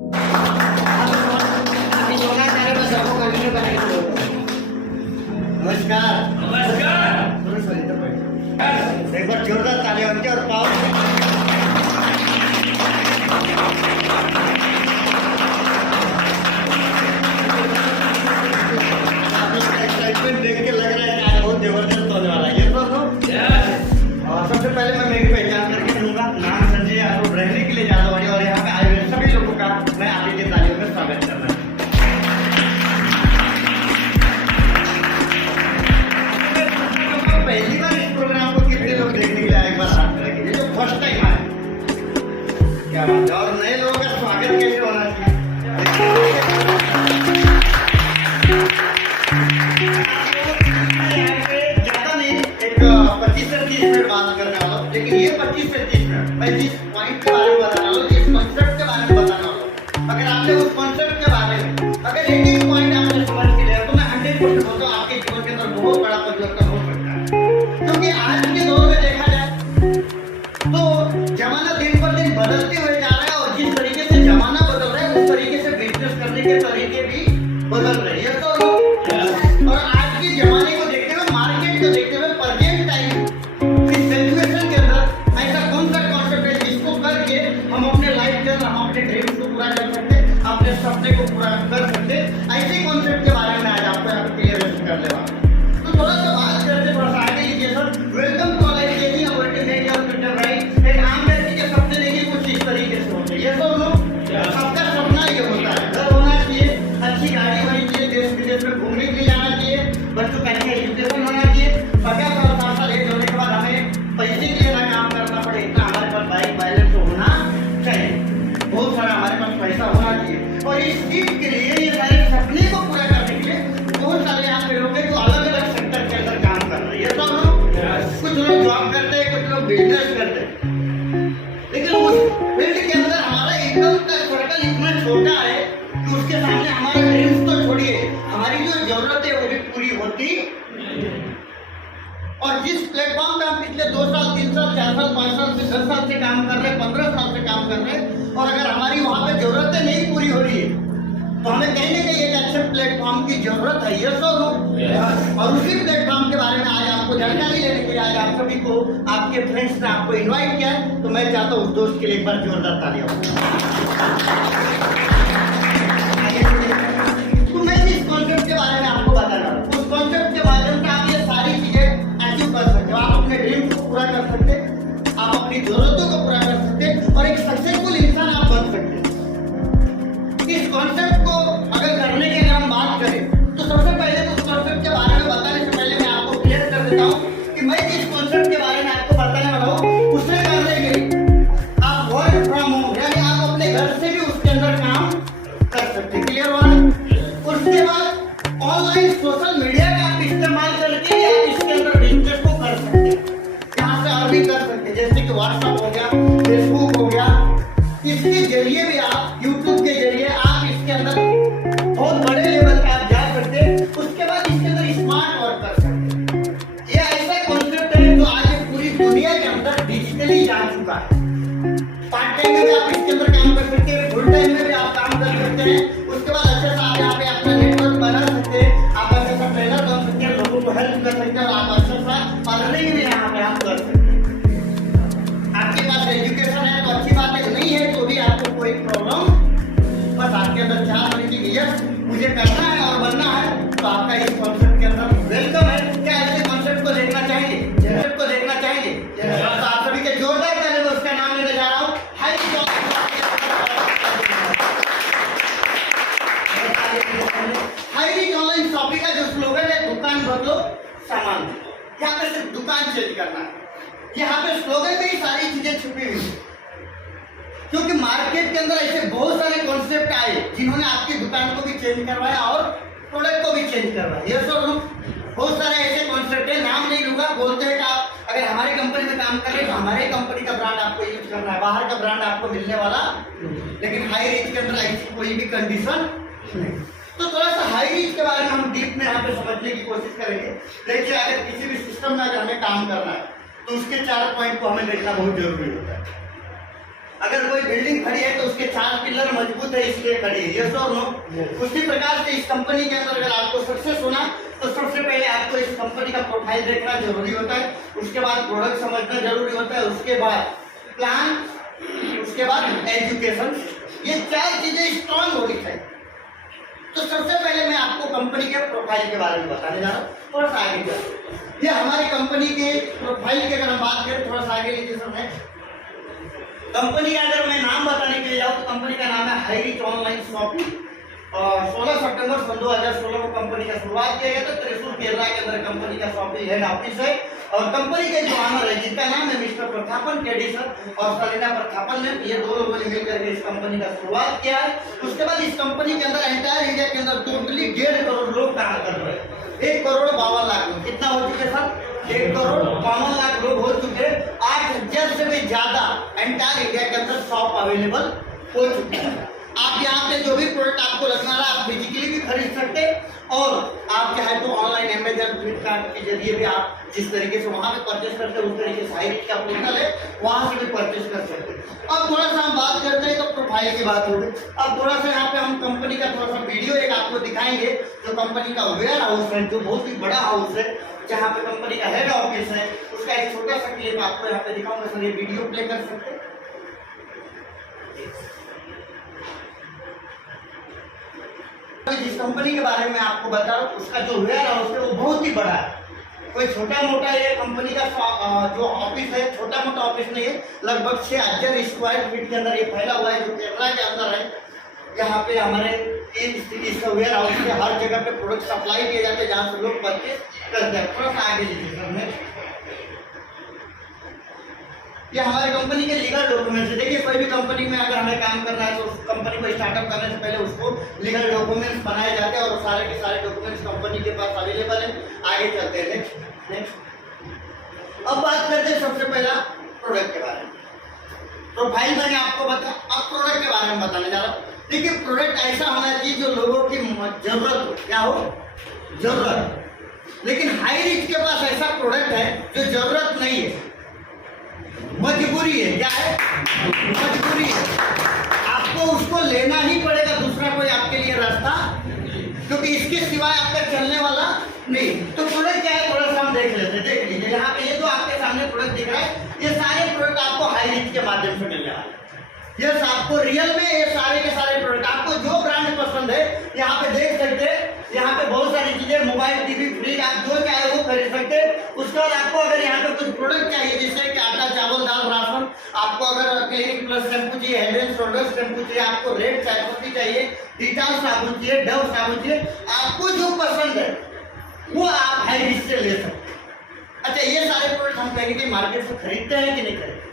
नमस्कार. एक बार जोरदार ताली होती और पावर एक्साइटमेंट देख के लग रहा है कि आज बहुत जबरदस्त होने वाला है. ये तो और सबसे पहले मैं मेरी पहचान करके दूंगा. नाम संजय यादव, रहने के लिए जादवाड़ी, और यहाँ पे आए हुए सभी लोगों का मैं आप की तालियों में स्वागत करना है. पहली बार इस प्रोग्राम को कितने लोग देखने के लिए आए, एक बार हाथ रखें. ये जो फर्स्ट टाइम आए, क्या बात है. और नए लोगों का स्वागत कैसे होना चाहिए. ज्यादा नहीं, एक 25 से 30 मिनट बात करने वाला हूँ. लेकिन ये 25 से 30 मिनट मैं जिस पॉइंट के बारे में बताना हूँ, जिस कॉन्सेप्ट के बारे में बताना हूँ, अगर आपने उस कॉन्सेप्ट के बारे में अगर एक पॉइंट आपने समझ के लिया तो मैं 100% बोलता हूँ आपके जीवन के अंदर बहुत बड़ा परिवर्तन हो सकता है. क्योंकि आज के दौर में देखा जाए तो जमाना दिन पर दिन बदलते हुए जा रहा है, और जिस तरीके से जमाना बदल रहा है उस तरीके से बिजनेस करने के तरीके भी बदल रहे हैं. तो और आज के जमाने को देखते हुए, मार्केट को देखते हुए, प्रेजेंट टाइम इस सिचुएशन के अंदर ऐसा कौन सा कॉन्सेप्ट है जिसको करके हम अपने लाइफ के अंदर हम अपने ड्रीम्स को पूरा कर सकते, अपने सपने को पूरा कर सकते, ऐसे कॉन्सेप्ट के बारे में आज आपको यहाँ पे क्लियर करने वाला. तो थोड़ा सा बात करते, थोड़ा सा आगे लीजिए sir. Welcome to online training और मेक योर फ्यूचर ब्राइट. एक आम व्यक्ति के सपने देखिए कुछ इस तरीके से होते हैं. ये सब लोग सबका सपना ये होता है, घर होना चाहिए, अच्छी गाड़ी होनी चाहिए, देश विदेश में घूमने के लिए जाना चाहिए, बच्चों का अच्छा एजुकेशन होना चाहिए, 50 साल एज होने के बाद हमें पैसे के लिए ना काम करना पड़े, इतना हमारे पास बाइक बैलेंस होना चाहिए, बहुत सारा हमारे पास पैसा होना चाहिए. और इस चीज के लिए, ये सारे सपने को पूरा करने के लिए बहुत सारे यहाँ पे लोग हैं जो अलग अलग सेक्टर के अंदर काम कर रहे हैं. ये सब लोग कुछ लोग जॉब करते हैं, कुछ लोग बिजनेस करते हैं, लेकिन उस फील्ड के अंदर हमारा इनकम का सर्कल इतना छोटा है कि उसके सामने हमारे ड्रीम्स तो छोड़िए, हमारी जो जरूरत है वो भी पूरी होती. और जिस प्लेटफॉर्म पे हम पिछले 2 साल, 3 साल, 4 साल, 5 साल से 10 साल से काम कर रहे हैं, 15 साल से काम कर रहे हैं, और अगर हमारी वहां पे जरूरतें नहीं पूरी हो रही है तो हमें कहीं ना कहीं एक अच्छे प्लेटफॉर्म की जरूरत है. ये सब लोग और उसी प्लेटफॉर्म के बारे में आज आपको जानकारी लेने के लिए आज आप सभी को आपके फ्रेंड्स ने आपको इनवाइट किया है. तो मैं चाहता हूँ उस दोस्त के लिए एक बार जोरदार तालियां. तो मैं जिस कॉन्सेप्ट के बारे में आपको बता रहा हूँ, उस कॉन्सेप्ट के माध्यम से आप ये सारी चीजें अचीव कर सकते हो. आप अपने ड्रीम को पूरा कर सकते, आप अपनी जरूरतों को पूरा कर सकते, और एक सक्सेसफुल इंसान आप बन सकते. इस कॉन्सेप्ट को अगर करने की अगर हम बात करें तो सबसे पहले तो उस कॉन्सेप्ट के बारे में बताने से पहले मैं आपको क्लियर कर देता हूँ कि मैं जिस कॉन्सेप्ट के बारे में आपको बताने वाला हूँ उससे करने के लिए आप वर्क फ्रॉम होम, यानी आप अपने घर से भी उसके अंदर काम कर सकते. क्लियर हुआ. उसके बाद ऑनलाइन सोशल मीडिया का आप इस्तेमाल करके आप इसके अंदर बिजनेस को कर सकते, यहाँ से अर्निंग कर सकते, जैसे कि व्हाट्सएप हो गया, फेसबुक हो गया. इसके जरिए भी आप, यूट्यूब के जरिए आप इसके अंदर बहुत बड़े लेवल पे आप जा सकते. उसके बाद इसके अंदर स्मार्ट वर्क कर सकते. ये ऐसा कॉन्सेप्ट है जो आज पूरी दुनिया के अंदर डिजिटली जा चुका है. पार्ट टाइम में भी आप इसके अंदर काम कर सकते हैं, फुल टाइम में भी आप काम कर सकते हैं. उसके बाद अच्छे से आप यहाँ पे अपना नेटवर्क बना सकते हैं, आप अच्छे से ट्रेनर बन सकते हैं, लोगों को हेल्प कर सकते हैं, और आप अच्छे से अर्निंग भी यहाँ पे आप कर सकते हैं. आपके पास एजुकेशन है तो अच्छी बात है, नहीं है तो भी आपको कोई प्रॉब्लम, बस आपके अंदर चाह होनी चाहिए यस मुझे करना है और बनना है, तो आपका इस कॉन्सेप्ट के अंदर वेलकम है. क्या ऐसे कॉन्सेप्ट को देखना चाहिए, कॉन्सेप्ट को देखना चाहिए. तो आप सभी के जोरदार ताली में उसका नाम लेने जा रहा हूँ. हाईरिच ऑनलाइन शॉपिंग का जो स्लोगन है, दुकान बदलो सामान दो. यहाँ पे सिर्फ दुकान चेंज करना है. यहाँ पे स्लोगन में ही सारी चीजें छुपी हुई है, क्योंकि मार्केट के अंदर ऐसे बहुत सारे कॉन्सेप्ट आए जिन्होंने आपकी दुकान को भी चेंज करवाया और प्रोडक्ट को भी चेंज करवाया. ये सब बहुत सारे ऐसे कॉन्सेप्ट है, नाम नहीं लूंगा. बोलते हैं कि आप अगर हमारी कंपनी में काम कर रहे हैं तो हमारे कंपनी का ब्रांड आपको यूज करना है, बाहर का ब्रांड आपको मिलने वाला. लेकिन हाई रेंज के अंदर ऐसी कोई भी कंडीशन नहीं. तो थोड़ा सा हाई रेंज के बारे में हम डीप में यहाँ पे समझने की कोशिश करेंगे. देखिए, अगर किसी भी सिस्टम में अगर हमें काम करना है तो उसके 4 पॉइंट को हमें देखना बहुत जरूरी होता है. अगर कोई बिल्डिंग खड़ी है तो उसके 4 पिलर मजबूत है इसलिए खड़ी है, यस और नो। उसी प्रकार से इस कंपनी के अंदर अगर आपको सक्सेस होना तो सबसे पहले आपको इस कंपनी का प्रोफाइल देखना जरूरी होता है, उसके बाद प्रोडक्ट समझना जरूरी होता है, उसके बाद प्लान, उसके बाद एजुकेशन, ये 4 चीजें स्ट्रांग होनी चाहिए। तो सबसे पहले मैं आपको कंपनी के प्रोफाइल के बारे में बताने जा रहा हूँ, थोड़ा सा आगे चलते। ये हमारी कंपनी के प्रोफाइल की अगर हम बात करें, थोड़ा सा आगे लीजिए सर। कंपनी का अगर मैं नाम बताने के लिए जाऊँ तो कंपनी का नाम है हाईरिच ऑनलाइन शॉपिंग। और 16 सितंबर सन 2016 को कंपनी का शुरुआत किया गया था। त्रिशूर केरला के अंदर कंपनी का शॉपिंग हेड ऑफिस है और कंपनी के जो ऑनर है जिनका नाम है मिस्टर प्रथापन केडी सर और सलीना प्रथापन ने, ये 2 लोगों ने मिलकर इस कंपनी का शुरुआत किया है। उसके बाद इस कंपनी के अंदर एंटायर इंडिया के अंदर टोटली 1.5 करोड़ लोग काम कर रहे हैं। 1,52,00,000 लोग, कितना हो चुके सर? 1,52,00,000 लोग हो चुके हैं। 8,000 से भी ज्यादा एंटायर इंडिया के अंदर शॉप अवेलेबल हो चुके हैं। आप यहाँ पे जो भी प्रोडक्ट आपको लगना रहा आप फिजिकली भी खरीद सकते और आप चाहे तो ऑनलाइन अमेजन फ्लिपकार्ट के जरिए भी आप जिस तरीके से वहाँ पे परचेस करते हैं उस तरीके से हाईरिच का पोर्टल है वहाँ से भी परचेस कर सकते हैं। अब थोड़ा सा हम बात करते हैं तो प्रोफाइल की बात होगी। अब थोड़ा सा यहाँ पे हम कंपनी का थोड़ा सा वीडियो एक आपको दिखाएंगे जो कंपनी का वेयर हाउस है, जो बहुत ही बड़ा हाउस है जहाँ पे कंपनी का हेड ऑफिस है, उसका एक छोटा सा क्लिप आपको यहाँ पे दिखाऊंगा सर। ये वीडियो प्ले कर सकते हैं। जिस कंपनी के बारे में आपको बता रहा हूँ उसका जो वेयर हाउस है वो बहुत ही बड़ा है। कोई छोटा मोटा ये कंपनी का जो ऑफिस है छोटा मोटा ऑफिस नहीं है, लगभग 6,000 स्क्वायर फीट के अंदर ये फैला हुआ है जो केरला के अंदर है। यहाँ पे हमारे इस वेयर हाउस से हर जगह पे प्रोडक्ट सप्लाई किए जाते हैं जहाँ से लोग परचेज करते हैं। थोड़ा सा आगे लीजिए। ये हमारी कंपनी के लीगल डॉक्यूमेंट्स है। देखिए कोई भी कंपनी में अगर हमें काम करना है तो उस कंपनी को स्टार्टअप करने से पहले उसको लीगल डॉक्यूमेंट्स बनाए जाते हैं और सारे के सारे डॉक्यूमेंट्स कंपनी के पास अवेलेबल है। आगे चलते हैं। नेक्स्ट अब बात करते हैं सबसे पहला प्रोडक्ट के बारे में। प्रोफाइल मैंने आपको बताया, अब प्रोडक्ट के बारे में बताने जा रहा हूँ। देखिए प्रोडक्ट ऐसा होना चाहिए जो लोगों की जरूरत हो, क्या हो जरूरत। लेकिन हाईरिच के पास ऐसा प्रोडक्ट है जो जरूरत नहीं है, मजबूरी है। क्या है? मजबूरी है। आपको उसको लेना ही पड़ेगा, दूसरा कोई आपके लिए रास्ता, क्योंकि इसके सिवाय आपका चलने वाला नहीं। तो प्रोडक्ट क्या है थोड़ा सा हम देख लेते हैं। देख लीजिए यहाँ पे ये जो आपके सामने प्रोडक्ट दिख रहा है ये सारे प्रोडक्ट आपको हाईरिच के माध्यम से मिलने वाले हैं। यस, आपको रियल में ये सारे के सारे प्रोडक्ट आपको जो ब्रांड पसंद है यहाँ पे देख सकते हैं। यहाँ पे बहुत सारी चीजें, मोबाइल, टीवी, फ्रिज, आप जो चाहे वो खरीद सकते हैं। उसके बाद आपको अगर यहाँ पे कुछ प्रोडक्ट चाहिए जैसे कि आटा, चावल, दाल, राशन, आपको अगर क्लिनिक प्लस शैम्पू चाहिए, हेड एंड शोल्डर शैम्पू चाहिए, आपको रेड चाय पत्ती चाहिए, डिटॉल साबुन चाहिए, डव साबुन चाहिए, आपको जो पसंद है वो आप हाईरिच से ले सकते हैं। अच्छा, ये सारे प्रोडक्ट हम कहीं कहीं मार्केट से खरीदते हैं कि नहीं खरीदते?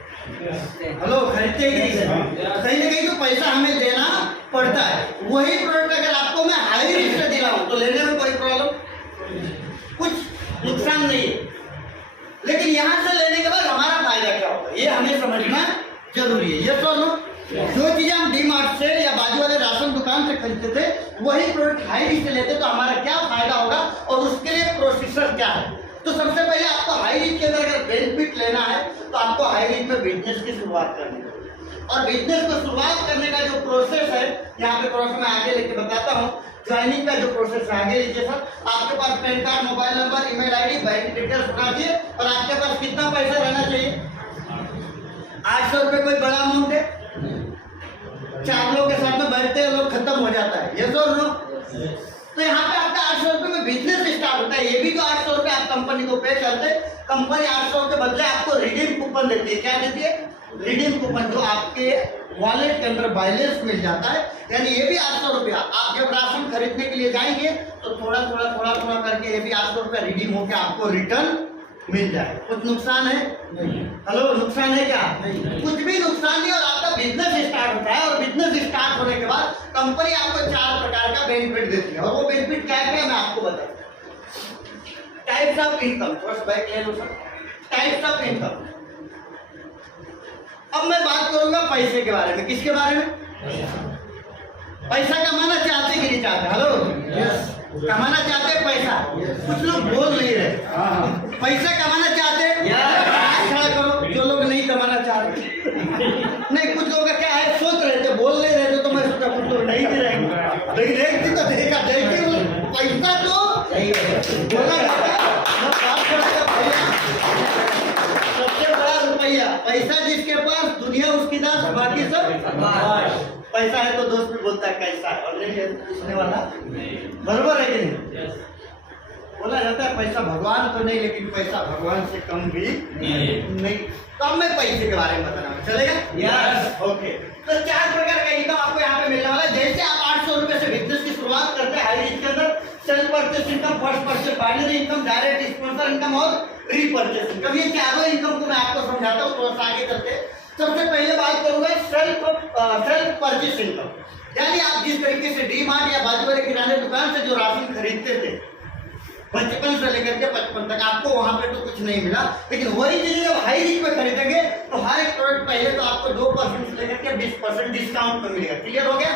हेलो, खरीदते हैं कि नहीं खरीदते? कहीं ना कहीं तो पैसा हमें देना पड़ता है। वही प्रोडक्ट अगर आपको मैं हाईरिच से दिलाऊं तो लेने में कोई प्रॉब्लम, कुछ नुकसान नहीं है। लेकिन यहाँ से लेने के बाद हमारा फायदा क्या होगा ये हमें समझना जरूरी है। ये तो जो चीजें हम डी-मार्ट से या बाजू वाले राशन दुकान से खरीदते थे वही प्रोडक्ट हाईरिच से लेते तो हमारा क्या फायदा होगा और उसके लिए प्रोसीजर क्या है। तो सबसे पहले आपको हाईरिच के अंदर अगर बेनिफिट लेना है तो आपको हाईरिच में बिजनेस की शुरुआत करनी है। और बिजनेस को शुरुआत करने का जो प्रोसेस है यहाँ पे प्रोसेस मैं आगे लेके बताता हूँ। ज्वाइनिंग का जो प्रोसेस है आगे लीजिए सर। आपके पास PAN card, mobile number, email ID, bank details होना चाहिए और आपके पास कितना पैसा रहना चाहिए? 800 रुपये कोई बड़ा अमाउंट है? 4 लोग के साथ में बैठते हैं, लोग खत्म हो जाता है। ये सर नो, तो यहाँ पे आपका 800 रुपये में बिजनेस स्टार्ट होता है। ये भी जो 800 रुपये आप कंपनी को पे करते हैं, कंपनी 800 के बदले आपको रिडीम कूपन देती है। क्या देती है? रिडीम कूपन, जो आपके वॉलेट के अंदर बैलेंस मिल जाता है। यानी ये भी 800 रुपया आप जब राशन खरीदने के लिए जाएंगे तो थोड़ा थोड़ा करके ये भी 800 रुपया रिडीम होकर आपको रिटर्न मिल जाए। कुछ नुकसान है? नहीं। हेलो, नुकसान है क्या? नहीं, कुछ भी नुकसान नहीं। और आपका बिजनेस स्टार्ट होता है और बिजनेस स्टार्ट होने के बाद कंपनी आपको 4 प्रकार का बेनिफिट देती है। और वो बेनिफिट क्या है मैं आपको बताता हूँ। टाइप्स ऑफ इनकम, थोड़ा सा बैक ले लो सर। Types of income. अब मैं बात करूंगा पैसे के बारे में। किसके बारे में? पैसा कमाना चाहते कि नहीं चाहते? हेलो, कमाना चाहते पैसा? कुछ लोग बोल नहीं रहे। पैसा कमाना चाहते? खड़ा करो जो लोग नहीं कमाना चाहते। नहीं, कुछ लोग नहीं भी रहेंगे, लेकिन एक दिन तो देगा, जैसे पैसा तो बोला जाता है ना, बात करता भैया सबसे बड़ा रुपया, पैसा जिसके पास दुनिया उसकी दास, बाकी सब पैसा है तो दोस्त भी बोलता है कैसा है, और नहीं है तो पूछने वाला बराबर है कि नहीं। बोला जाता है पैसा भगवान तो नहीं, लेकिन पैसा भगवान से कम भी नहीं। तो अब मैं पैसे के बारे में बताना चलेगा। Yes okay. तो 4 प्रकार का इनकम आपको यहाँ पे मिलने वाला है। जैसे आप 800 रुपए से बिजनेस की शुरुआत करते हैं, हाई रिस्क के अंदर self purchase income, first purchase, binary income, direct sponsor income और रीपरचेस इनकम। ये चारों इनकम को मैं आपको समझाता हूँ, थोड़ा सा आगे चलते। सबसे पहले बात करूंगा सेल्फ परचेस इनकम, यानी आप जिस तरीके से डी मार्ट या बाजू वाले किराने दुकान से जो राशन खरीदते थे बचपन से लेकर के 55 तक, आपको वहां पे तो कुछ नहीं मिला, लेकिन वही चीजें जब हाई रिस्क में खरीदेंगे तो हर एक प्रोडक्ट पहले तो आपको 2% से लेकर के 20% डिस्काउंट में मिलेगा। क्लियर हो गया?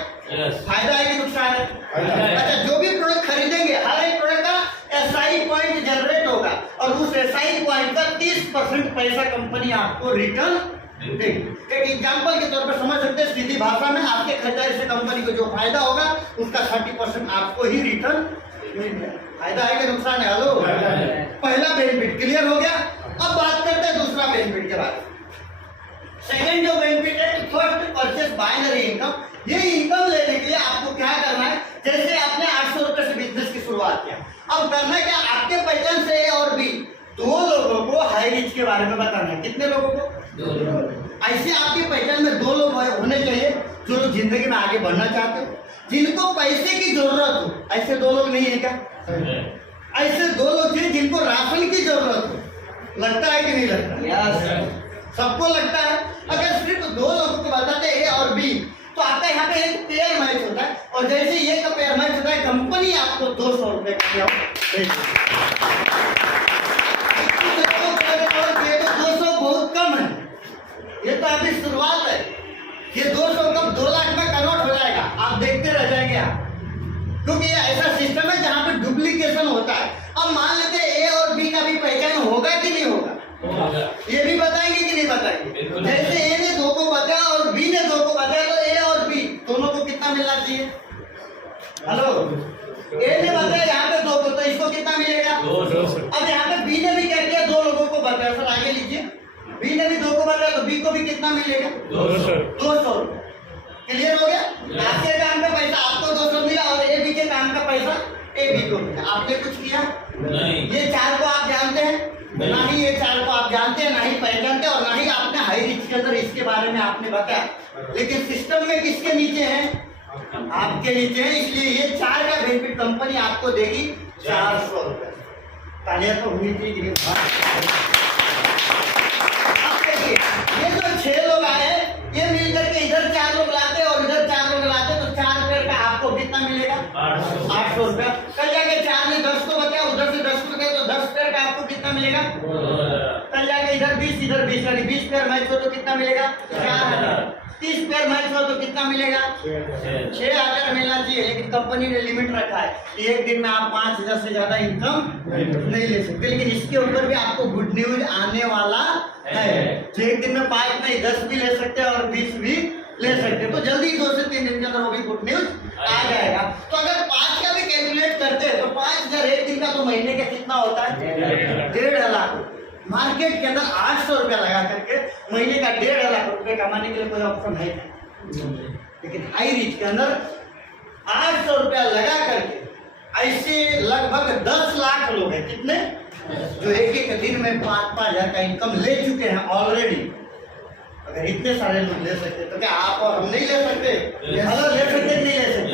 फायदा है कि नुकसान है? अच्छा, जो भी प्रोडक्ट खरीदेंगे हर एक प्रोडक्ट का एसआई पॉइंट जनरेट होगा और उस एसआई पॉइंट का 30% पैसा कंपनी आपको रिटर्न देगी। एक एग्जांपल के तौर पर समझ सकते हैं, सीधी भाषा में आपके खरीदारी से कंपनी को जो फायदा होगा उसका 30% आपको ही रिटर्न मिलेगा। फायदा है कि नुकसान है? हेलो, पहला बेनिफिट क्लियर हो गया। अब बात करते हैं दूसरा बेनिफिट के बारे में। सेकंड जो बेनिफिट है, फर्स्ट परचेस बाइनरी इनकम। ये इनकम लेने के लिए आपको क्या करना है, जैसे आपने 800 रुपए से बिजनेस की शुरुआत किया, अब करना क्या, आपके पहचान से ए और बी 2 लोगों को हाई रिच के बारे में बताना है। कितने लोगों को? 2 लोग। ऐसे आपकी पहचान में 2 लोग होने चाहिए जो लोग जिंदगी में आगे बढ़ना चाहते हो, जिनको पैसे की जरूरत हो। ऐसे 2 लोग नहीं है क्या? ऐसे 2 लोग थे जिनको राशन की जरूरत हो। लगता है कि नहीं लगता? yes. सबको लगता है। अगर सिर्फ 2 लोगों को बताते ए और बी तो आपका यहाँ पे एक पेयर मैच होता है, और जैसे ये का पेयर मैच होता है कंपनी आपको 200 रुपए का 200 बहुत कम है, ये तो अभी शुरुआत है। ये 200 कब 2 लाख में कन्वर्ट हो जाएगा, आप देखते रह जाएंगे आप, क्योंकि ये ऐसा सिस्टम है जहाँ पे डुप्लीकेशन होता है। अब मान लेते हैं ए और बी का भी पहचान होगा कि नहीं होगा, ये भी बताएंगे कि नहीं बताएंगे। जैसे ए ने 2 को बताया और बी ने 2 को बताया, तो ए और बी दोनों को कितना मिलना चाहिए? हेलो, ए ने बताया यहाँ पे 2 को, तो इसको कितना मिलेगा? 200। अब यहाँ पे बी ने भी क्या किया, 2 लोगों को बताया। सर आगे लीजिए, बी ने भी 2 को बताया तो बी को भी कितना मिलेगा? 200। क्लियर हो गया? आपके काम का पैसा आपको 200 मिला और ए बी के काम का पैसा ए बी को मिला। आपने कुछ किया नहीं। ये 4 को आप जानते हैं? ना ही ये 4 को आप जानते हैं, ना ही पहचानते, और ना ही आपने हाई रिच के अंदर इसके बारे में आपने बताया, लेकिन सिस्टम में किसके नीचे है? आपके नीचे है। इसलिए ये 4 का बेनिफिट कंपनी आपको देगी 400 रुपए। तालियां तो होनी चाहिए। ये जो 6 लोग आए, ये मिलकर के इधर 4 लोग लाते और इधर 4 लोग लाते, तो 4 पेड़ का आपको कितना मिलेगा? 800 रुपया। कल जाके 4 ने 10 को बताया, उधर से 10 को बताया, तो 10 पेड़ का आपको कितना मिलेगा? कल जाके इधर 20 इधर 20, यानी 20 पेड़ मैच हो तो कितना मिलेगा? 4000। 30 पेड़ मैच हो तो कितना मिलेगा? 6000 मिलना चाहिए, लेकिन कंपनी ने लिमिट रखा है कि एक दिन में आप 5000 से ज्यादा इनकम नहीं ले सकते। लेकिन इसके ऊपर भी आपको गुड न्यूज आने वाला है, जो एक दिन में 5 नहीं 10 भी ले सकते हैं और 20 भी ले सकते हैं। तो जल्दी 2 से 3 दिन के अंदर वो भी गुड न्यूज आ जाएगा। तो अगर 5 का भी कैलकुलेट करते हैं तो 5000 एक दिन का, तो महीने का कितना होता है? 1.5 लाख। मार्केट के अंदर 800 रुपया लगा करके महीने का 1.5 लाख रुपए कमाने के लिए कोई ऑप्शन है, लेकिन हाई रिच के अंदर 800 रुपया लगा करके ऐसे लगभग 10 लाख लोग हैं। कितने? जो एक दिन में 5-5 हजार का इनकम ले चुके हैं ऑलरेडी। अगर इतने सारे लोग ले सकते तो क्या आप और हम नहीं ले सकते? अगर ले सकते नहीं ले सकते?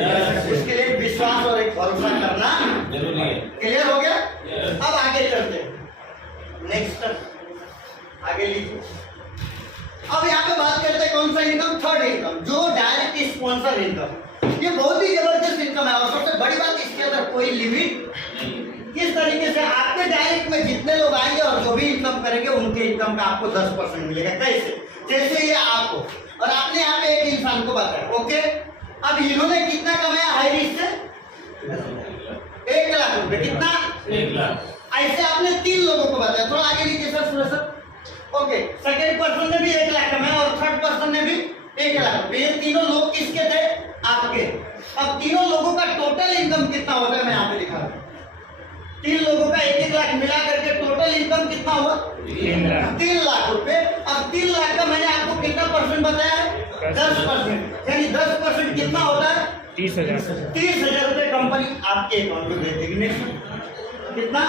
उसके लिए विश्वास और एक भरोसा करना जरूरी है। क्लियर हो गया? अब आगे चलते हैं। नेक्स्ट आगे लीजिए। अब यहाँ पे बात करते हैं कौन सा इनकम? थर्ड इनकम, जो डायरेक्ट स्पॉन्सर इनकम। ये बहुत ही जबरदस्त इनकम है, और सबसे बड़ी बात इसके अंदर कोई लिमिट नहीं। किस तरीके से आपके डायरेक्ट में जितने लोग आएंगे और जो भी इनकम करेंगे उनके इनकम का आपको 10% मिलेगा। कैसे? जैसे ये आपको, और आपने यहाँ पे एक इंसान को बताया, ओके। अब इन्होंने कितना कमाया हाई रिच से? 1 लाख रुपए। कितना? 1 लाख। ऐसे आपने 3 लोगों को बताया। थोड़ा आगे लीजिए सर, सुनो सर। ओके, सेकेंड पर्सन ने भी 1 लाख कमाया और थर्ड पर्सन ने भी 1 लाख रुपए। ये तीनों लोग किसके थे? आपके। अब तीनों लोगों का टोटल इनकम कितना होता है मैं यहाँ पे लिखा हूँ। 3 लोगों का 1-1 लाख मिला करके टोटल इनकम कितना हुआ? 3 लाख रुपए। अब 3 लाख का मैंने आपको कितना परसेंट बताया है? 10%। यानी 10% कितना होता है? 30,000। 30,000 रुपए कंपनी आपके अकाउंट में भेज देगी। नेक्स्ट कितना?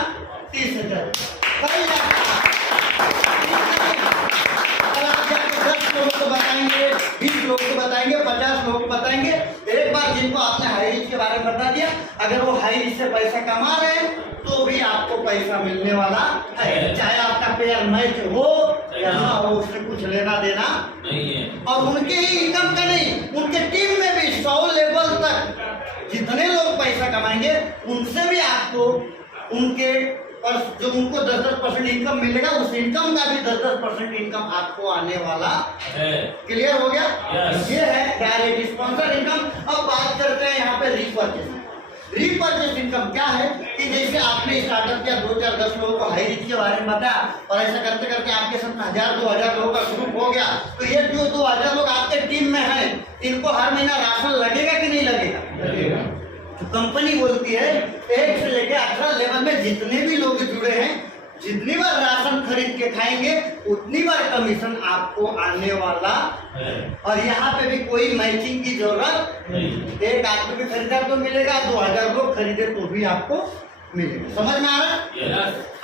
30,000। कल आप जाके 10 लोगों को बताएंगे, 20 लोगों को बताएंगे, 50 लोगों को बताएंगे। एक बार जिनको आपने हाई रिस्क के बारे में बता दिया, अगर वो हाई रिस्क से पैसा कमा रहे हैं तो भी आपको पैसा मिलने वाला है, चाहे आपका पेयर मैच हो या ना हो, उससे कुछ लेना देना नहीं है। और उनके ही इनकम का नहीं, उनके टीम में भी 100 लेवल तक जितने लोग पैसा कमाएंगे उनसे भी आपको उनके और जो उनको 10-10% इनकम मिलेगा, उस इनकम का भी 10-10% इनकम आपको आने वाला है। क्लियर हो गया? ये है डायरेक्ट स्पॉन्सर इनकम। अब बात करते हैं यहाँ पे रीपर्चेस। रीपर्चेस इनकम क्या है कि जैसे आपने स्टार्टअप किया, 2-4-10 लोगों को हाई रिस्क के बारे में बताया और ऐसा करते करते आपके साथ 1000-2000 लोगों का ग्रुप हो गया, तो ये जो 2000 लोग आपके टीम में हैं, इनको हर महीना राशन लगेगा कि नहीं लगेगा? तो कंपनी बोलती है 1 से लेकर 18 लेवल में जितने भी लोग जुड़े हैं, जितनी बार राशन खरीद के खाएंगे उतनी बार कमीशन आपको आने वाला है। और यहाँ पे भी कोई मैचिंग की जरूरत नहीं। एक आदमी भी खरीदा तो मिलेगा, 2000 लोग खरीदे तो भी आपको मिलेगा। समझ में आ रहा है?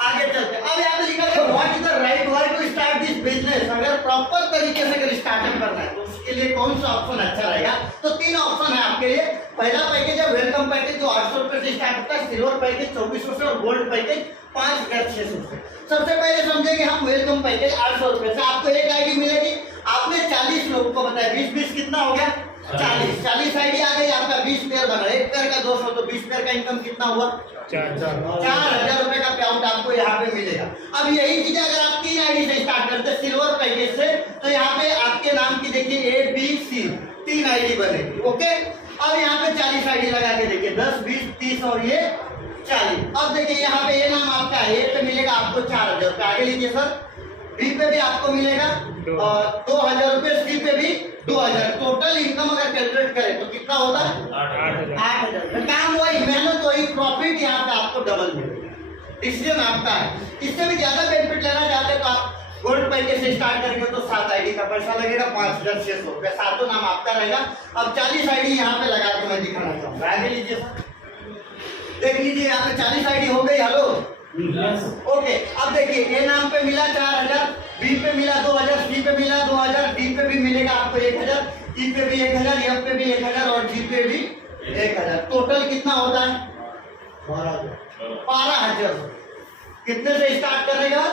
आगे चलते। अब यहाँ पे लिखा है what is the right way to start this business. अगर प्रॉपर तरीके से अगर स्टार्टअप करना है तो उसके लिए कौन सा ऑप्शन अच्छा रहेगा? तो 3 ऑप्शन है आपके लिए। पहला पैकेज है वेलकम पैकेज, जो 800 रुपए से स्टार्ट होता है। सिल्वर पैकेज 2400 से और गोल्ड पैकेज 5600 से। सबसे पहले समझेंगे हम वेलकम पैकेज 800 रुपए से। आपको एक आईडी मिलेगी। आपने 40 लोगों को बताया, 20-20 कितना हो गया? 40 आईडी आ गई। आपका 20 पेयर बना, एक पेयर का 200, तो 20 पेयर का इनकम कितना हुआ? 4000 रुपए का पे आउट आपको यहाँ पे मिलेगा। अब यही चीज अगर आप 3 आईडी से स्टार्ट करते हैं सिल्वर पैकेज से, तो यहाँ पे आपके नाम की देखिए ABC 3 आईडी बनेगी। ओके, अब यहाँ पे 40 आईडी लगा के देखिए, 10, 20, 30 और ये 40। अब देखिए यहाँ पे ये नाम आपका है, ए पे मिलेगा आपको 4000 रुपए। आगे लीजिए सर, बी पे भी आपको मिलेगा 2000 रुपए, सी पे भी 2000। टोटल इनकम अगर कैलकुलेट करें तो कितना होता है? 8000। काम वही, मेहनत वही, प्रॉफिट यहाँ पे आपको डबल मिलेगा। डिसीजन आपका है। इससे भी ज्यादा बेनिफिट लेना चाहते हैं तो आप गोल्ड पैकेज से स्टार्ट करेंगे तो 7 आईडी का पैसा लगेगा 5600 रुपए, 7 नाम आपका रहेगा। अब 40 आईडी यहाँ पे लगा के मैं दिखाना चाहूंगा। आगे लीजिए सर, देख लीजिए यहाँ पे 40 आईडी हो गई। Hello, okay. अब देखिए ए नाम पे मिला 4000, बी पे मिला 2000, सी पे मिला 2000, डी पे भी मिलेगा आपको 1000, ई पे भी 1000, एफ पे भी 1000 और जी पे भी 1000। टोटल कितना होता है? 12,000। कितने से स्टार्ट करेगा?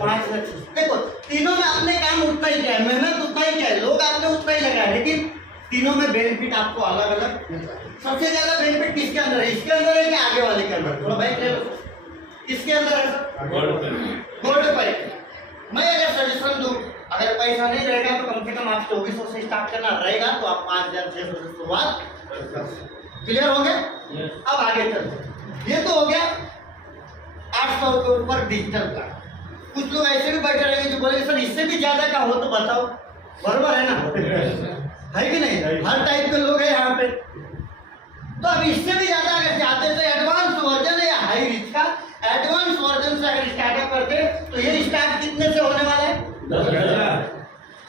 5 लाख। देखो तीनों में आपने काम उतना ही किया है, मेहनत उतना ही किया है, लोग आपने उतना ही लगाया, लेकिन तीनों में बेनिफिट आपको अलग अलग मिलता है। सबसे ज्यादा बेनिफिट किसके अंदर है? इसके अंदर है कि आगे वाले के अंदर? थोड़ा बाइक ले लो। किसके अंदर है सर? Gold package. मैं अगर सजेशन दूं, अगर पैसा नहीं रहेगा तो कम से कम आप 2400 से स्टार्ट करना रहेगा तो आप 5600 से शुरुआत। क्लियर हो गया? अब आगे चलते। ये तो हो गया 800 के ऊपर डिजिटल का। कुछ लोग ऐसे भी बैठे रहेंगे जो बोलेंगे सर इससे भी ज्यादा का हो तो बताओ। बराबर है ना? है कि नहीं? हर टाइप के लोग हैं यहाँ पे। तो अब इससे भी ज्यादा अगर चाहते हैं तो एडवांस वर्जन है या हाई रिच का, एडवांस वर्जन से अगर स्टार्टअप करते तो ये स्टार्ट कितने से होने वाला है?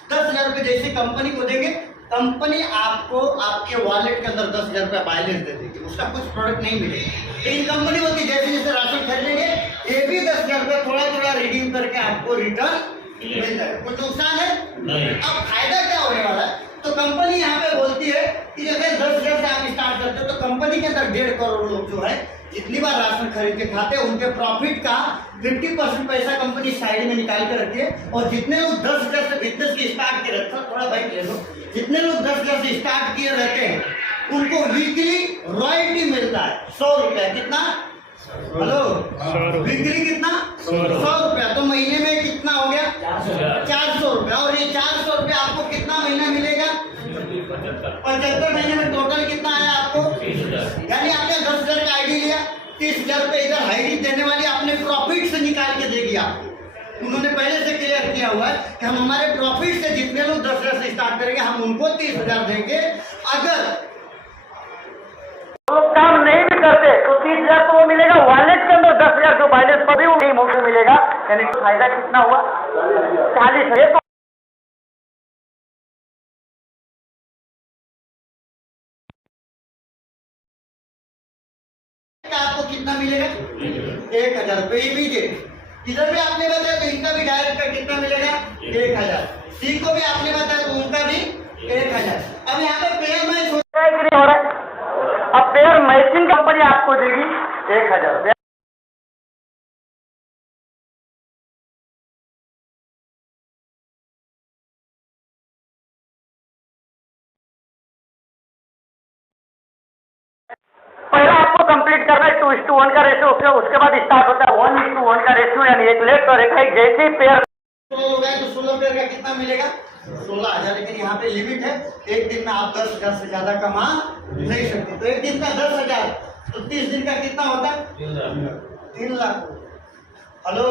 10,000 रुपए जैसे कंपनी को देंगे, कंपनी आपको आपके वॉलेट के अंदर 10,000 रुपए बैलेंस दे देगी, उसका कुछ प्रोडक्ट नहीं मिलेगा। लेकिन कंपनी बोलती जैसे जैसे राशन खरीदेंगे ये भी 10,000 रुपए थोड़ा थोड़ा रिडीम करके आपको रिटर्न मिल जाएगा। कुछ नुकसान है नहीं। अब फायदा क्या होने वाला है? तो कंपनी यहाँ पे बोलती है कि अगर 10,000 से आप स्टार्ट करते हो तो कंपनी के अंदर 1.5 करोड़ लोग जो है जितनी बार राशन खरीद के खाते हैं उनके प्रॉफिट का 50% पैसा कंपनी साइड में निकाल के रखती है। और जितने लोग 10,000 से बिजनेस की स्टार्ट किए रहते हैं, थोड़ा बाइक ले लो, जितने लोग 10,000 से स्टार्ट किए रहते हैं उनको वीकली रॉयल्टी मिलता है 100 रुपया। कितना? हेलो, वीकली कितना? 100 रुपया। तो महीने में कितना हो गया? 400 रुपया। और ये 400 रुपया आपको कितना महीना मिलेगा? 75 महीने में टोटल कितना आया आपको? यानी आपने 10,000 का आईडी लिया, 30,000 रुपये इधर आईडी देने वाली आपने प्रॉफिट से निकाल के देगी आपको। उन्होंने पहले से क्लियर किया हुआ है कि हम हमारे प्रॉफिट से जितने लोग 10,000 से स्टार्ट करेंगे हम उनको 30,000 देंगे। अगर फायदा कितना हुआ? 40। आपको कितना मिलेगा? 1000 रुपये इमीडिएट। इधर भी आपने बताया तो इनका भी डायरेक्ट का कितना मिलेगा? 1000। सी को भी आपने बताया तो उनका भी 1000। अब यहाँ पे पेयर मैच हो रहा है। अब पेयर मैचिंग कंपनी आपको देगी 1000 रुपये। पहला आपको कंप्लीट करना है 2:1 का रेशियो, उसके बाद स्टार्ट होता है 1:1 का रेशियो, यानी एक लेफ्ट और एक राइट। जैसे ही पेयर 16 हो गया तो 16 पेयर का कितना मिलेगा? 16,000। लेकिन यहाँ पे लिमिट है, एक दिन में आप 10,000 से ज्यादा कमा नहीं सकते। तो एक दिन का 10,000 तो 30 दिन का कितना होता है? 3 लाख। हेलो,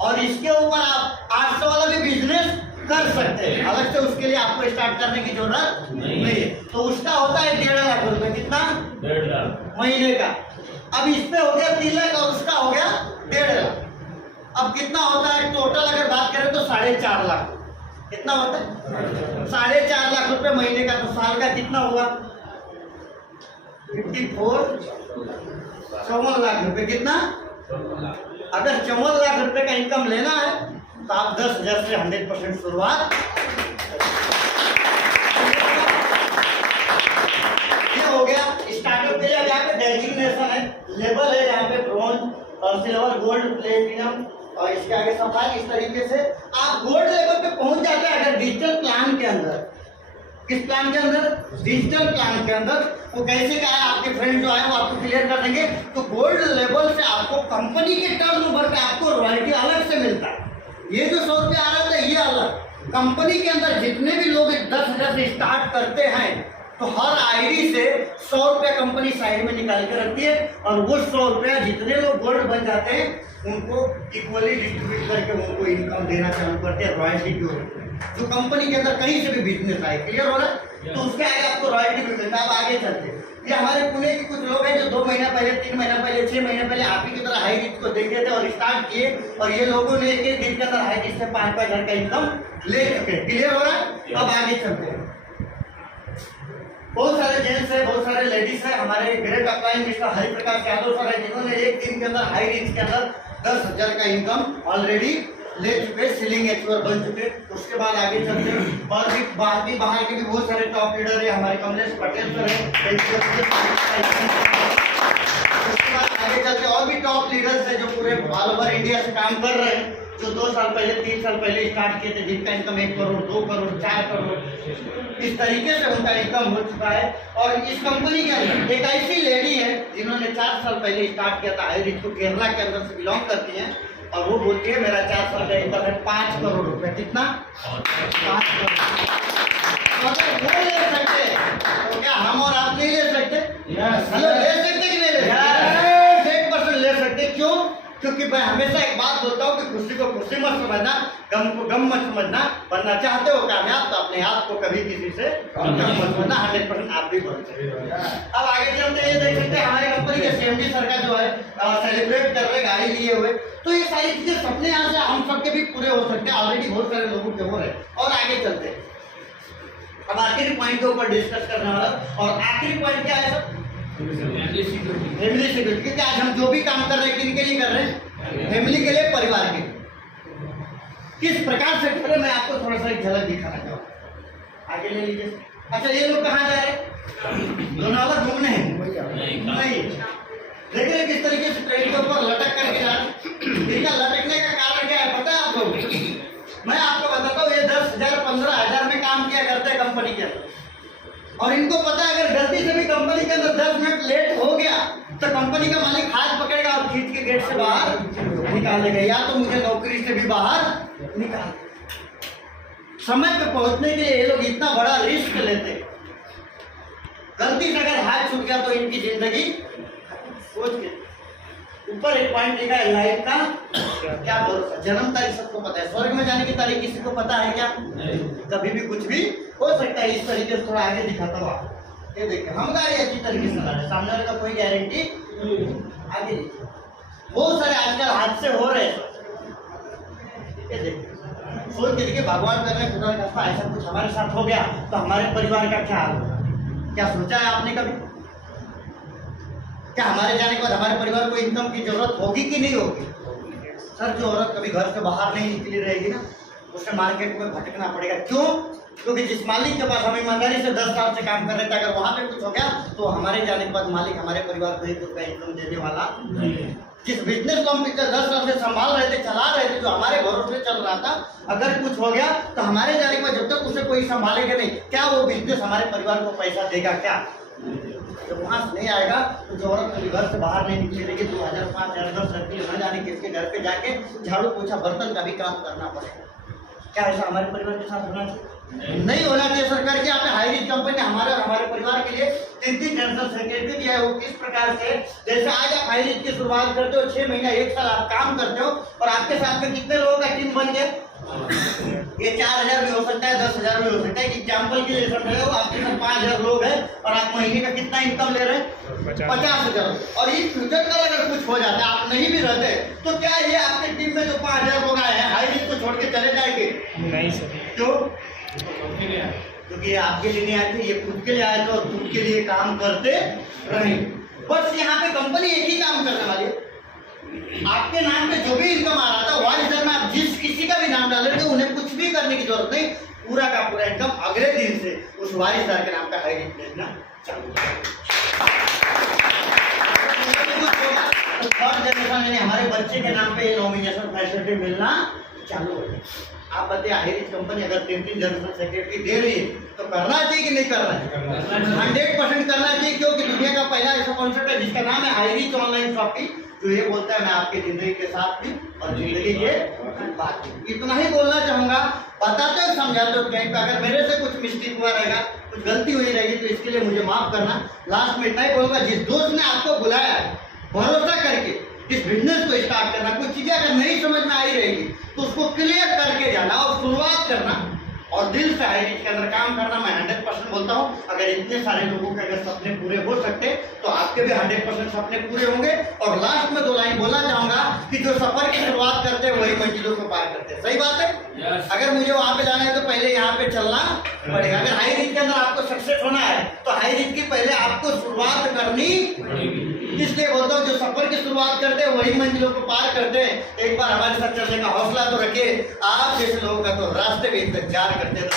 और इसके ऊपर आप 800 वाला भी बिजनेस कर सकते हैं अलग से, उसके लिए आपको स्टार्ट करने की जरूरत नहीं है। तो उसका होता है 1.5 लाख रुपए। कितना? 1.5 लाख महीने का। अब इस पे हो गया 3 लाख और उसका हो गया 1.5 लाख। अब कितना होता है टोटल अगर बात करें तो 4.5 लाख। कितना होता है? 4.5 लाख रुपए महीने का। तो साल का कितना हुआ? 54, 54 लाख रुपए। कितना? अगर 54 लाख रुपए का इनकम लेना है तो आप 10,000 से 100% शुरुआत। ये हो गया स्टार्टअप के लिए। अब यहाँ पे डेजिग्नेशन है, लेवल है यहाँ पे ब्रॉन्ज और सिल्वर, गोल्ड, प्लेटिनम और इसके आगे सफाई। इस तरीके से आप गोल्ड लेवल पे पहुंच जाते हैं अगर डिजिटल प्लान के अंदर। किस प्लान के अंदर? डिजिटल प्लान के अंदर। वो कैसे क्या है आपके फ्रेंड जो है वो आपको क्लियर कर देंगे। तो गोल्ड लेवल से आपको कंपनी के टर्न ओवर पे आपको रॉयल्टी अलग से मिलता है। ये जो 100 रुपये आ रहा था ये अलग। कंपनी के अंदर जितने भी लोग 10,000 से स्टार्ट करते हैं तो हर आईडी से 100 रुपया कंपनी साइड में निकाल के रखती है और वो 100 रुपया जितने लोग गोल्ड बन जाते हैं उनको इक्वली डिस्ट्रीब्यूट करके उनको इनकम देना चालू करते हैं रॉयल्टी की ओर। जो कंपनी के अंदर कहीं से भी बिजनेस आए, क्लियर हो रहा है? तो उसके आगे आपको रॉयल्टी भी मिलता है। अब आगे चलते ये हमारे पुणे के कुछ लोग हैं जो 2 महीना पहले, 3 महीना पहले, 6 महीने पहले आप ही की तरह हाई रिस्क को देखे थे और स्टार्ट किए और ये लोगों ने एक दिन के अंदर हाई रिस्क से 5,000 का इनकम ले चुके। क्लियर हो रहा है? अब आगे चलते हैं। बहुत सारे जेंट्स है, बहुत सारे लेडीज है। हमारे great upline mister Hariprakash Yadav sir है जिन्होंने एक दिन के अंदर हाई रिस्क के अंदर 10,000 का इनकम ऑलरेडी ले चुके, सीलिंग एचुअर बन चुके। उसके बाद आगे चलते हैं और भी बाहर के भी बहुत सारे टॉप लीडर है। हमारे कमलेश पटेल सर है। उसके बाद आगे चलते और भी टॉप लीडर्स है जो पूरे ऑल ओवर इंडिया से काम कर रहे हैं, जो 2 साल पहले, 3 साल पहले स्टार्ट किए थे, जिनका इनकम 1 करोड़, 2 करोड़, 4 करोड़, इस तरीके से उनका इनकम हो चुका है। और इस कंपनी के अंदर एक ऐसी लेडी है जिन्होंने 4 साल पहले स्टार्ट किया था, जिसको केरला के अंदर से बिलोंग करती हैं और वो बोलती है मेरा 4 साल का इनकम है 5 करोड़ रुपए। कितना? 5 करोड़। अगर वो ले सकते तो क्या हम और आप नहीं ले सकते? हेलो, ले सकते कि नहीं ले सकते? 100% ले सकते। क्यों? क्योंकि मैं हमेशा एक बात बोलता हूँ कि खुशी को खुशी मत समझना, गम को गम मत समझना। बनना चाहते हो कामयाब तो अपने आप को कभी किसी से कम मत समझना। 100% आप भी बनते। अब आगे चलते हैं, ये देख सकते हैं हमारे कंपनी के CMD सर का जो है सेलिब्रेट कर रहे गाड़ी लिए हुए। तो ये सारी चीजें सपने यहाँ से हम सबके भी पूरे हो सकते हैं। ऑलरेडी बहुत सारे लोगों के हो रहे हैं। और आगे चलते हैं, अब आखिरी पॉइंट के ऊपर डिस्कस करने वाला। और आखिरी पॉइंट क्या है सर? Family security. क्योंकि आज हम जो भी काम कर रहे हैं किन के लिए कर रहे हैं? फैमिली के लिए, परिवार के। किस प्रकार से करें मैं आपको थोड़ा सा एक झलक दिखाना चाहूँगा। आगे ले लीजिए। अच्छा, ये लोग कहाँ जा रहे हैं? लोनावला घूमने हैं? नहीं। देखिए किस तरीके से ट्रेन के ऊपर लटक करके जा रहे। इनका लटकने का कारण क्या है पता है आप लोग? मैं आपको बताता हूँ, ये 10,000, 15,000 में काम किया करते हैं कंपनी के अंदर। और इनको पता है अगर गलती से भी कंपनी के अंदर 10 मिनट लेट हो गया तो कंपनी का मालिक हाथ पकड़ेगा और खींच के गेट से बाहर निकालेगा, या तो मुझे नौकरी से भी बाहर निकाल। समय पे पहुंचने के लिए ये लोग इतना बड़ा रिस्क लेते। गलती से अगर हाथ छूट गया तो इनकी जिंदगी सोच के। ऊपर एक पॉइंट लिखा है लाइफ का क्या भरोसा। जन्म तारीख सबको पता है, स्वर्ग में जाने की तारीख किसी को पता है क्या? कभी भी कुछ भी हो सकता है। इस तरीके से थोड़ा आगे दिखाता हूँ आपको। ये देखिए हम गाड़ी अच्छी तरीके से चला रहे, सामने वाले का कोई गारंटी। आगे देखिए बहुत सारे आजकल हादसे हो रहे हैं। ये देखिए, सोच के देखिए, भगवान कर रहे खुदा का ऐसा कुछ हमारे साथ हो गया तो हमारे परिवार का क्या हाल होगा? क्या सोचा है आपने कभी? क्या हमारे जाने के बाद हमारे परिवार को इनकम की जरूरत होगी कि नहीं होगी? सर, जो औरत कभी घर से बाहर नहीं निकली रहेगी ना, उसे मार्केट में भटकना पड़ेगा। क्यों? क्योंकि जिस मालिक के पास हम ईमानदारी से 10 साल से काम कर रहे थे, अगर वहां पे कुछ हो गया तो हमारे जाने के बाद मालिक हमारे परिवार को 1 रुपया इनकम देने वाला नहीं है। जिस बिजनेस को हम पिछले 10 साल से संभाल रहे थे, चला रहे थे, जो हमारे भरोसे चल रहा था, अगर कुछ हो गया तो हमारे जाने के बाद जब तक उसे कोई संभालेगा नहीं, क्या वो बिजनेस हमारे परिवार को पैसा देगा? क्या? जब वहां से नहीं आएगा तो जो औरत कभी घर से बाहर नहीं निकलेगी, 2000, 5000, 10,000 न जाने किसके घर पे जाके झाड़ू पोछा बर्तन का भी काम करना पड़ेगा। क्या ऐसा हमारे परिवार के साथ होना चाहिए? नहीं होना चाहिए। सरकार की आपने हाईरिच कंपनी ने हमारे परिवार के लिए 3 जनरल सेक्रेटरी दिया है। वो किस प्रकार से, जैसे आज आप हाईरिच की शुरुआत करते हो, 6 महीना 1 साल आप काम करते हो और आपके साथ में कितने लोगों का टीम बन गया? ये 4000 भी हो सकता है, 10,000 भी हो सकता है। एग्जाम्पल के लिए समझ लो, आपके साथ 5000 लोग हैं और आप महीने का कितना इनकम ले रहे हैं? 50,000। और इस फ्यूचर का अगर कुछ हो जाता है, आप नहीं भी रहते, तो क्या ये आपके टीम में जो 5000 लोग आए हैं हाईरिच को छोड़ के चले जाएंगे? नहीं सर। क्यों? क्योंकि ये आपके लिए नहीं आए थे, ये खुद के लिए आए थे और खुद के लिए काम करते रहे। बस यहाँ पे कंपनी एक ही काम करने वाली है, आपके नाम पे जो भी इनकम आ रहा था वारिसदार में आप जिस किसी का भी नाम डाल रहे थे, उन्हें कुछ भी करने की जरूरत नहीं। पूरा का पूरा इनकम अगले दिन से उस वारिसदार के नाम का हाईरिच भेजना चालू। तो थर्ड जनरेशन यानी हमारे बच्चे के नाम पे नॉमिनेशन फैसिलिटी मिलना चालू हो गया। आप बताइए, हाईरिच कंपनी अगर 3 जनरल सेक्रेटरी दे रही है तो करना चाहिए कि नहीं करना चाहिए? 100% करना चाहिए। क्योंकि दुनिया का पहला ऐसा कॉन्सेप्ट है जिसका नाम है हाईरिच ऑनलाइन शॉपिंग, जो ये बोलता है मैं आपकी जिंदगी के साथ भी और जिंदगी के बाद भी। इतना ही बोलना चाहूंगा। बताते हो, समझाते हो कहीं पे अगर मेरे से कुछ मिस्टेक हुआ रहेगा, कुछ गलती हुई रहेगी तो इसके लिए मुझे माफ करना। लास्ट में इतना ही बोलूंगा, जिस दोस्त ने आपको बुलाया है, भरोसा करके इस बिजनेस को स्टार्ट करना। कुछ चीजें अगर नहीं समझ में आई रहेगी तो उसको क्लियर करके जाना और शुरुआत करना और दिल से हाईरिच के अंदर काम करना। मैं 100% बोलता हूँ, अगर इतने सारे लोगों के अगर सपने पूरे हो सकते तो आपके भी 100% सपने पूरे होंगे। और लास्ट में 2 लाइन बोलना चाहूंगा कि जो सफर की शुरुआत करते हैं वही मंजिलों को पार करते हैं। सही बात है? अगर मुझे वहां पे जाना है तो पहले यहाँ पे चलना पड़ेगा। अगर हाईरिच के अंदर आपको सक्सेस होना है तो हाईरिच की पहले आपको शुरुआत करनी पड़ेगी। इसलिए बोलता हूँ, जो सफर की शुरुआत करते हैं वही मंजिलों को पार करते हैं। एक बार हमारे साथ चलने का हौसला तो रखिए। आप जैसे लोगों का तो रास्ते भी इंतजार करते हैं।